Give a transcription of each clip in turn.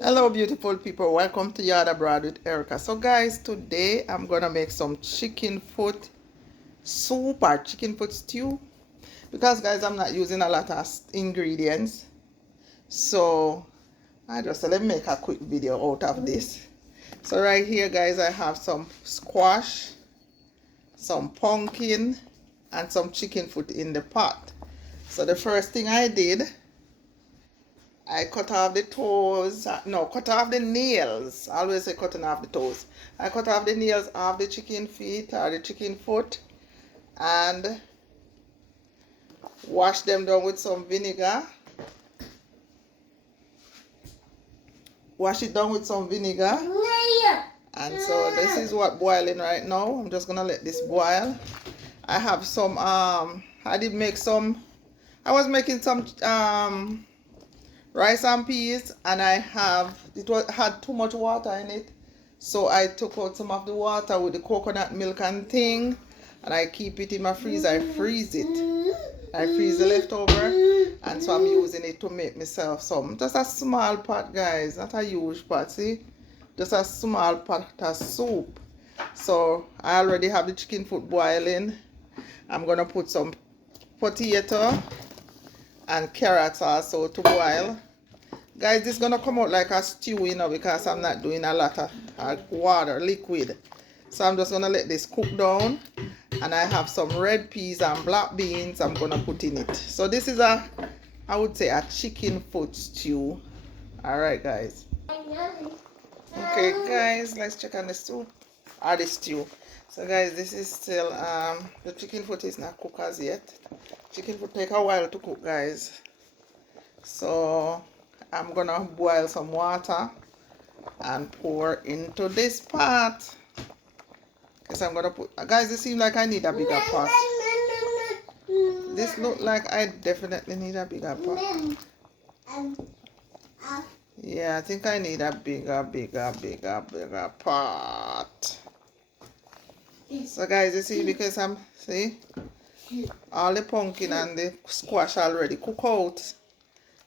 Hello beautiful people, welcome to Yard Abroad with Erica. So guys, today I'm gonna make some chicken foot soup or chicken foot stew, because guys I'm not using a lot of ingredients. So I just said let me make a quick video out of this. So right here guys, I have some squash, some pumpkin, and some chicken foot in the pot. So the first thing I did, I cut off the toes, no, cut off the nails. I always say cutting off the toes. I cut off the nails off the chicken feet or the chicken foot and wash them down with some vinegar. Wash it down with some vinegar. And so this is what boiling right now. I'm just gonna let this boil. I have some I did make some, I was making some rice and peas, and had too much water in it, so I took out some of the water with the coconut milk and thing, and I keep it in my freezer. I freeze the leftover, and so I'm using it to make myself some, just a small pot guys, not a huge pot. See, just a small pot of soup. So I already have the chicken foot boiling. I'm gonna put some potato and carrots also to boil. Guys, this is gonna come out like a stew, you know, because I'm not doing a lot of water, liquid. So I'm just gonna let this cook down, and I have some red peas and black beans I'm gonna put in it. So this is I would say a chicken foot stew. All right guys. Okay guys, let's check on the soup or the stew. So guys, this is still the chicken foot is not cooked as yet. Chicken foot take a while to cook guys. So I'm gonna boil some water and pour into this pot, because I'm gonna put, guys, it seems like I need a bigger pot. This look like I definitely need a bigger pot. Yeah, I think I need a bigger pot. So guys, you see, because see, all the pumpkin and the squash already cook out,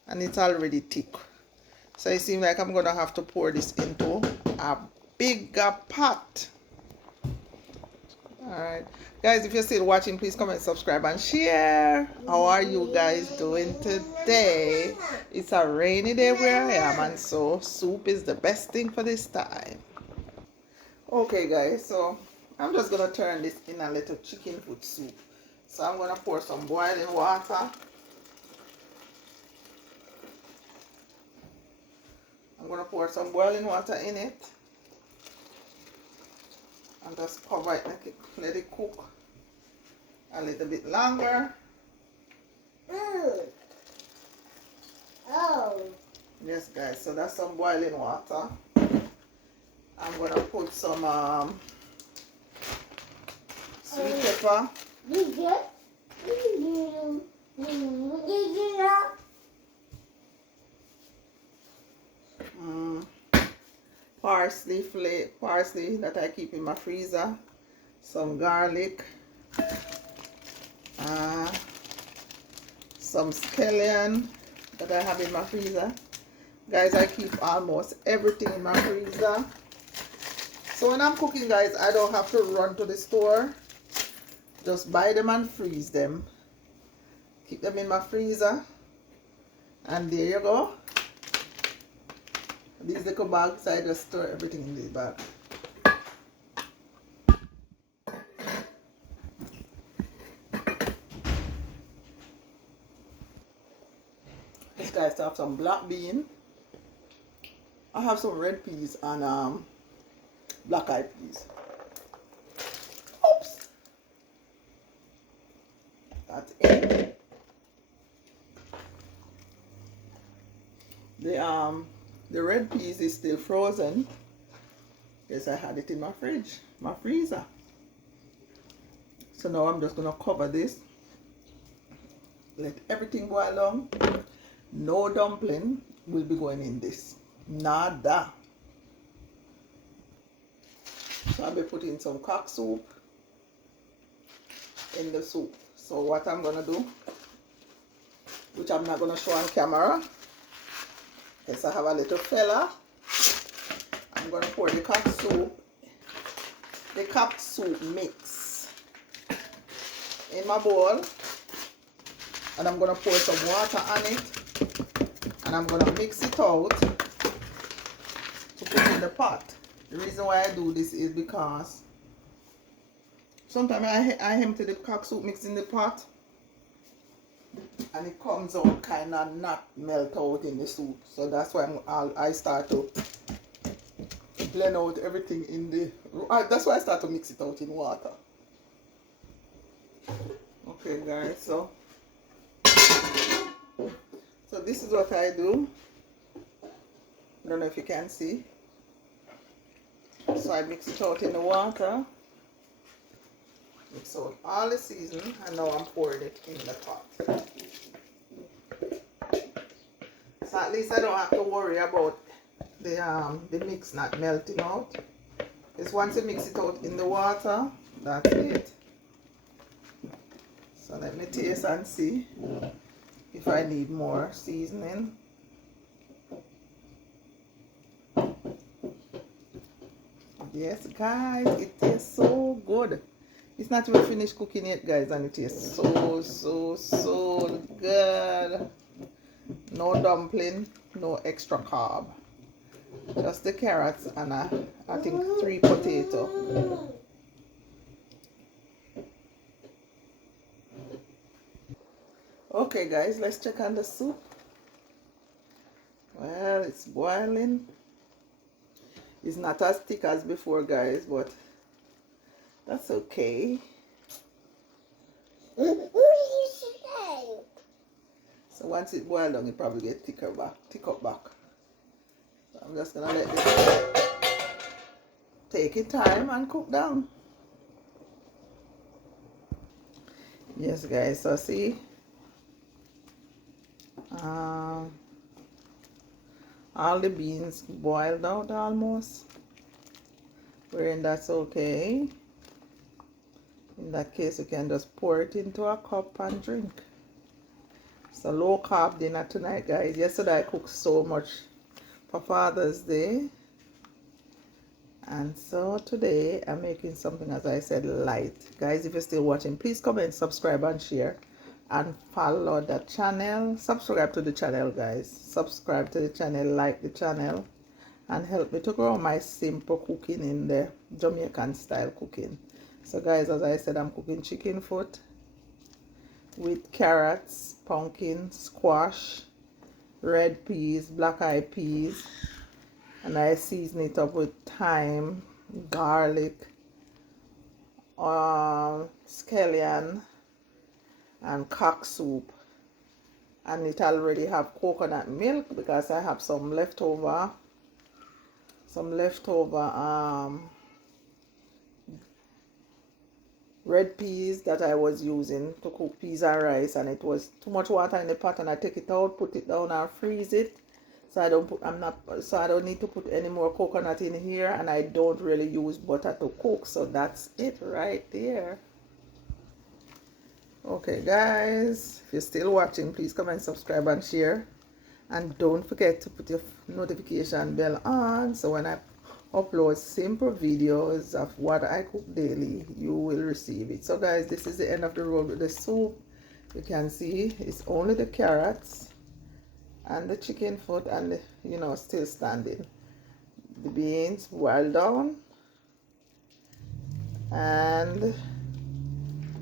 and it's already thick. So it seems like I'm gonna have to pour this into a bigger pot. Alright guys, if you're still watching, please comment, subscribe, and share. How are you guys doing today? It's a rainy day where I am, and so soup is the best thing for this time. Okay guys, so I'm just gonna turn this in a little chicken foot soup. So I'm gonna pour some boiling water. I'm going to pour some boiling water in it and just cover it, let it cook a little bit longer. Yes guys, so that's some boiling water. I'm going to put some sweet pepper. Parsley that I keep in my freezer, some garlic, some scallion that I have in my freezer. Guys, I keep almost everything in my freezer, so when I'm cooking guys, I don't have to run to the store. Just buy them and freeze them, keep them in my freezer, and there you go. These little bags, I just store everything in this bag. This guys have some black bean. I have some red peas and black eyed peas. Oops. That's it. The red peas is still frozen. Yes, I had it in my freezer. So now I'm just gonna cover this. Let everything boil down. No dumpling will be going in this. Nada. So I'll be putting some cock soup in the soup. So what I'm gonna do, which I'm not gonna show on camera, Yes, I have a little fella. I'm gonna pour the cock soup mix in my bowl, and I'm gonna pour some water on it, and I'm gonna mix it out to put in the pot. The reason why I do this is because sometimes I empty the cock soup mix in the pot and it comes out kind of not melt out in the soup. So that's why I start to blend out everything in the... That's why I start to mix it out in water. Okay guys, so this is what I do. I don't know if you can see. So I mix it out in the water. Mix out all the seasoning, and now I'm pouring it in the pot. So at least I don't have to worry about the mix not melting out. Just once you mix it out in the water, that's it. So let me taste and see if I need more seasoning. Yes guys, it tastes so good. It's not even finished cooking yet guys, and it tastes so good. No dumpling, no extra carb, just the carrots and I think 3 potatoes. Okay guys, let's check on the soup. Well, it's boiling. It's not as thick as before guys, but that's okay. So once it boils down, it probably get thick up back. So I'm just gonna let this take its time and cook down. Yes guys, so see, all the beans boiled out almost. Wherein that's okay. In that case, you can just pour it into a cup and drink. It's a low carb dinner tonight guys. Yesterday I cooked so much for Father's Day, and so today I'm making something, as I said, light. Guys, if you're still watching, please comment, subscribe and share, and follow the channel. Subscribe to the channel guys. Subscribe to the channel, like the channel, and help me to grow my simple cooking in the Jamaican style cooking. So guys, as I said, I'm cooking chicken foot with carrots, pumpkin, squash, red peas, black eyed peas, and I season it up with thyme, garlic, scallion, and cock soup. And it already have coconut milk because I have some leftover red peas that I was using to cook peas and rice, and it was too much water in the pot, and I take it out, put it down and freeze it. So I don't need to put any more coconut in here, and I don't really use butter to cook. So that's it right there. Okay guys, if you're still watching, please comment, subscribe and share, and don't forget to put your notification bell on, so when I upload simple videos of what I cook daily, you will receive it. So guys, this is the end of the road with the soup. You can see it's only the carrots and the chicken foot and the, still standing. The beans boiled down, and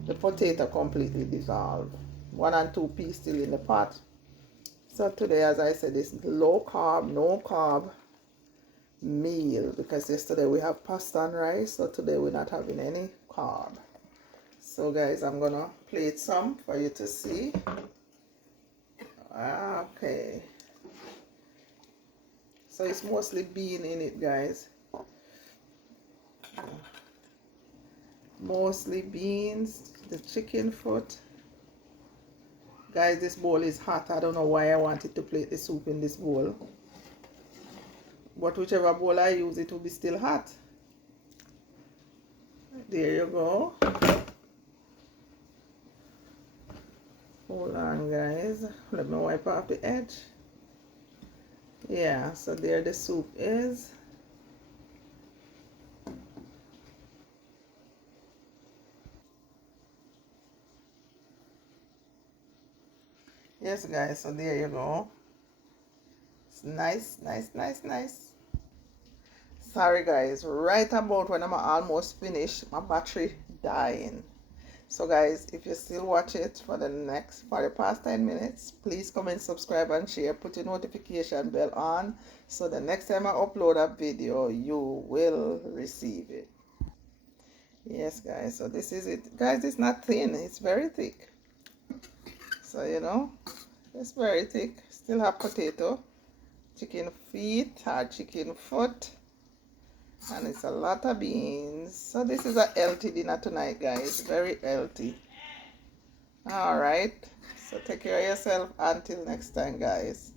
the potato completely dissolved. 1 and 2 peas still in the pot. So today, as I said, it's low carb, no carb meal, because yesterday we have pasta and rice, so today we're not having any carb. So guys, I'm gonna plate some for you to see. Okay, so it's mostly bean in it guys, mostly beans, the chicken foot. Guys, this bowl is hot. I don't know why I wanted to plate the soup in this bowl, but whichever bowl I use, it will be still hot. There you go. Hold on guys, let me wipe off the edge. Yeah, so there the soup is. Yes, guys, so there you go. It's nice, nice, nice, nice. Sorry, guys, right about when I'm almost finished, my battery dying. So, guys, if you still watch it for the past 10 minutes, please comment, subscribe, and share. Put your notification bell on so the next time I upload a video, you will receive it. Yes, guys, so this is it. Guys, it's not thin, it's very thick. So, it's very thick. Still have potato, chicken feet, hard chicken foot, and it's a lot of beans. So this is a healthy dinner tonight, guys. Very healthy. All right. So take care of yourself until next time, guys.